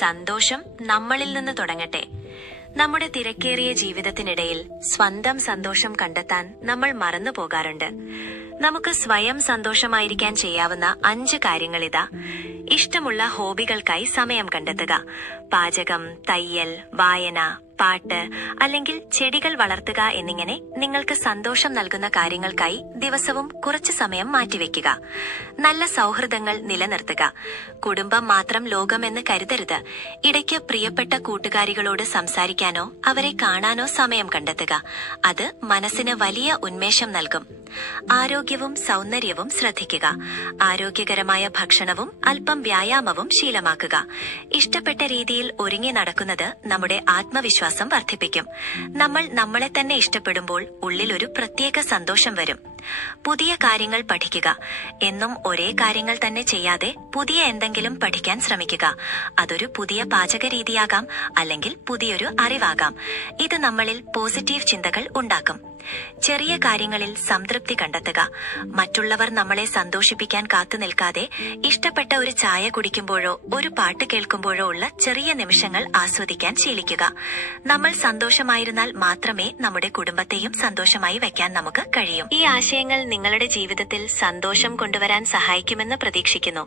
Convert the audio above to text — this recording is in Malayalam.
സന്തോഷം നമ്മളിൽ നിന്ന് തുടങ്ങട്ടെ. നമ്മുടെ തിരക്കേറിയ ജീവിതത്തിനിടയിൽ സ്വന്തം സന്തോഷം കണ്ടെത്താൻ നമ്മൾ മറന്നു പോകാറുണ്ട്. നമുക്ക് സ്വയം സന്തോഷമായിരിക്കാൻ ചെയ്യാവുന്ന 5 കാര്യങ്ങളിതാ. ഇഷ്ടമുള്ള ഹോബികൾക്കായി സമയം കണ്ടെത്തുക. പാചകം, തയ്യൽ, വായന, പാട്ട് അല്ലെങ്കിൽ ചെടികൾ വളർത്തുക എന്നിങ്ങനെ നിങ്ങൾക്ക് സന്തോഷം നൽകുന്ന കാര്യങ്ങൾക്കായി ദിവസവും കുറച്ചു സമയം മാറ്റിവെക്കുക. നല്ല സൗഹൃദങ്ങൾ നിലനിർത്തുക. കുടുംബം മാത്രം ലോകമെന്ന് കരുതരുത്. ഇടയ്ക്ക് പ്രിയപ്പെട്ട കൂട്ടുകാരികളോട് സംസാരിക്കാനോ അവരെ കാണാനോ സമയം കണ്ടെത്തുക. അത് മനസ്സിന് വലിയ ഉന്മേഷം നൽകും. ആരോഗ്യവും സൗന്ദര്യവും ശ്രദ്ധിക്കുക. ആരോഗ്യകരമായ ഭക്ഷണവും അല്പം വ്യായാമവും ശീലമാക്കുക. ഇഷ്ടപ്പെട്ട രീതിയിൽ ഒരുങ്ങി നടക്കുന്നത് നമ്മുടെ ആത്മവിശ്വാസം വർദ്ധിപ്പിക്കും. നമ്മൾ നമ്മളെ തന്നെ ഇഷ്ടപ്പെടുമ്പോൾ ഉള്ളിൽ ഒരു പ്രത്യേക സന്തോഷം വരും. പുതിയ കാര്യങ്ങൾ പഠിക്കുക. എന്നും ഒരേ കാര്യങ്ങൾ തന്നെ ചെയ്യാതെ പുതിയ എന്തെങ്കിലും പഠിക്കാൻ ശ്രമിക്കുക. അതൊരു പുതിയ പാചക രീതിയാകാം, അല്ലെങ്കിൽ പുതിയൊരു അറിവാകാം. ഇത് നമ്മളിൽ പോസിറ്റീവ് ചിന്തകൾ ഉണ്ടാക്കും. ചെറിയ കാര്യങ്ങളിൽ സംതൃപ്തി കണ്ടെത്തുക. മറ്റുള്ളവർ നമ്മളെ സന്തോഷിപ്പിക്കാൻ കാത്തു നിൽക്കാതെ ഇഷ്ടപ്പെട്ട ഒരു ചായ കുടിക്കുമ്പോഴോ ഒരു പാട്ട് കേൾക്കുമ്പോഴോ ഉള്ള ചെറിയ നിമിഷങ്ങൾ ആസ്വദിക്കാൻ ശീലിക്കുക. നമ്മൾ സന്തോഷമായിരുന്നാൽ മാത്രമേ നമ്മുടെ കുടുംബത്തെയും സന്തോഷമായി വെക്കാൻ നമുക്ക് കഴിയും. ഈ ആശയങ്ങൾ നിങ്ങളുടെ ജീവിതത്തിൽ സന്തോഷം കൊണ്ടുവരാൻ സഹായിക്കുമെന്ന് പ്രതീക്ഷിക്കുന്നു.